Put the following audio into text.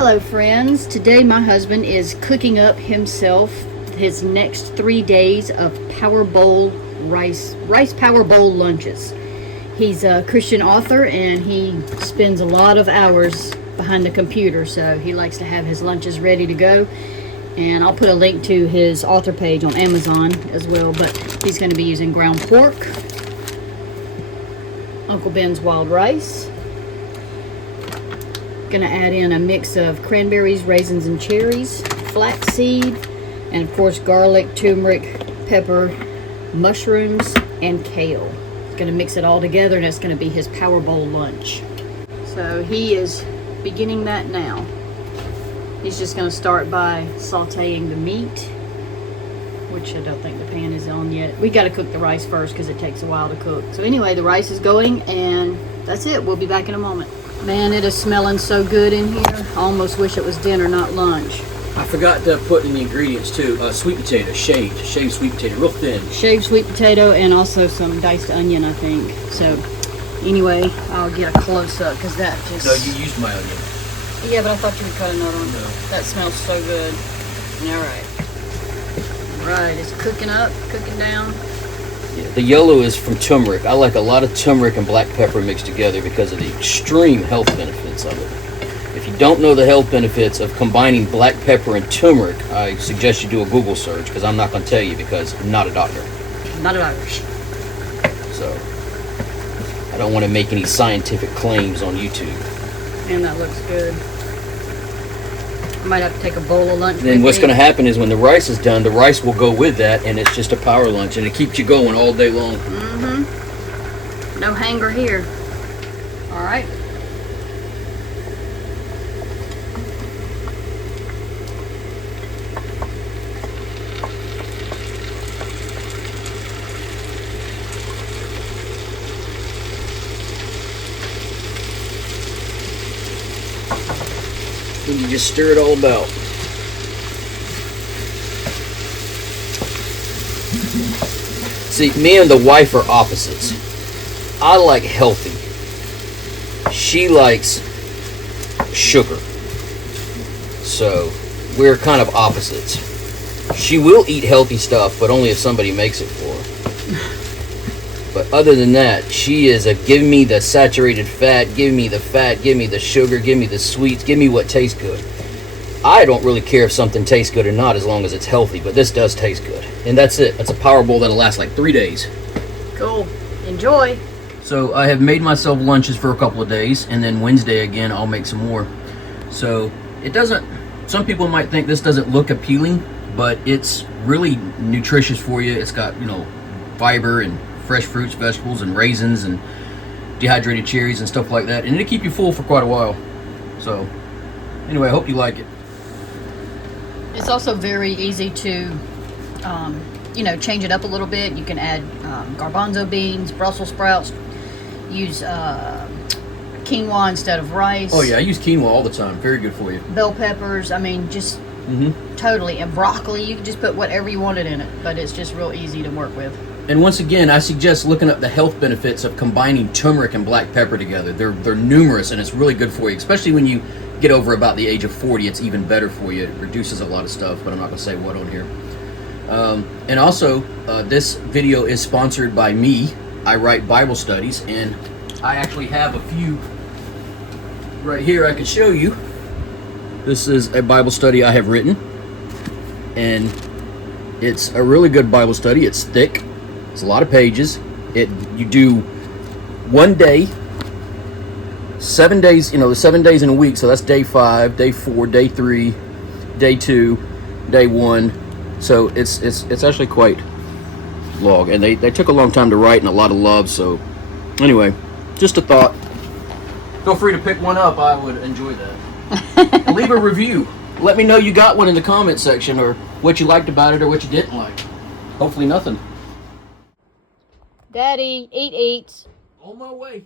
Hello friends, today my husband is cooking up himself his next 3 days of power bowl rice power bowl lunches. He's a Christian author and he spends a lot of hours behind the computer, so he likes to have his lunches ready to go. And I'll put a link to his author page on Amazon as well, but he's going to be using ground pork, Uncle Ben's wild rice. Going to add in a mix of cranberries, raisins, and cherries, flaxseed, and of course garlic, turmeric, pepper, mushrooms, and kale. Going to mix it all together, and it's going to be his power bowl lunch. So he is beginning that now. He's just going to start by sauteing the meat, which I don't think the pan is on yet. We got to cook the rice first because it takes a while to cook. So anyway, the rice is going, and that's it. We'll be back in a moment. Man, it is smelling so good in here. I almost wish it was dinner, not lunch. I forgot to put in the ingredients too. Sweet potato, shaved sweet potato, real thin. Shaved sweet potato and also some diced onion, I think. So anyway, I'll get a close up because that just... No, you used my onion. Yeah, but I thought you would cut another one. No. That smells so good. All right, it's cooking up, cooking down. Yeah, the yellow is from turmeric. I like a lot of turmeric and black pepper mixed together because of the extreme health benefits of it. If you don't know the health benefits of combining black pepper and turmeric, I suggest you do a Google search because I'm not going to tell you because I'm not a doctor. Not a doctor. So, I don't want to make any scientific claims on YouTube. And that looks good. I might have to take a bowl of lunch. Then what's going to happen is when the rice is done, the rice will go with that, and it's just a power lunch, and it keeps you going all day long. Mm-hmm. No hanger here. All right. And you just stir it all about. See, me and the wife are opposites. I like healthy. She likes sugar. So, we're kind of opposites. She will eat healthy stuff, but only if somebody makes it for her. But other than that, she is a give me the saturated fat, give me the fat, give me the sugar, give me the sweets, give me what tastes good. I don't really care if something tastes good or not as long as it's healthy, but this does taste good. And that's it. That's a power bowl that'll last like 3 days. Cool. Enjoy. So I have made myself lunches for a couple of days, and then Wednesday again I'll make some more. So it doesn't, some people might think this doesn't look appealing, but it's really nutritious for you. It's got, you know, fiber and fresh fruits, vegetables, and raisins, and dehydrated cherries and stuff like that, and it'll keep you full for quite a while. So anyway, I hope you like it. It's also very easy to, you know, change it up a little bit. You can add garbanzo beans, Brussels sprouts, use quinoa instead of rice. Oh yeah, I use quinoa all the time. Very good for you. Bell peppers. I mean, just totally. And broccoli. You can just put whatever you wanted in it, but it's just real easy to work with. And once again, I suggest looking up the health benefits of combining turmeric and black pepper together. They're numerous, and it's really good for you, especially when you get over about the age of 40. It's even better for you. It reduces a lot of stuff, but I'm not going to say what on here. And also, this video is sponsored by me. I write Bible studies, and I actually have a few right here I can show you. This is a Bible study I have written, and it's a really good Bible study. It's thick. It's a lot of pages. You do 1 day, 7 days, you know, the 7 days in a week. So that's day 5, day 4, day 3, day 2, day 1. So it's actually quite long, and they took a long time to write and a lot of love. So anyway, just a thought. Feel free to pick one up. I would enjoy that. Leave a review. Let me know you got one in the comment section, or what you liked about it or what you didn't like. Hopefully nothing. Daddy, eat. On my way.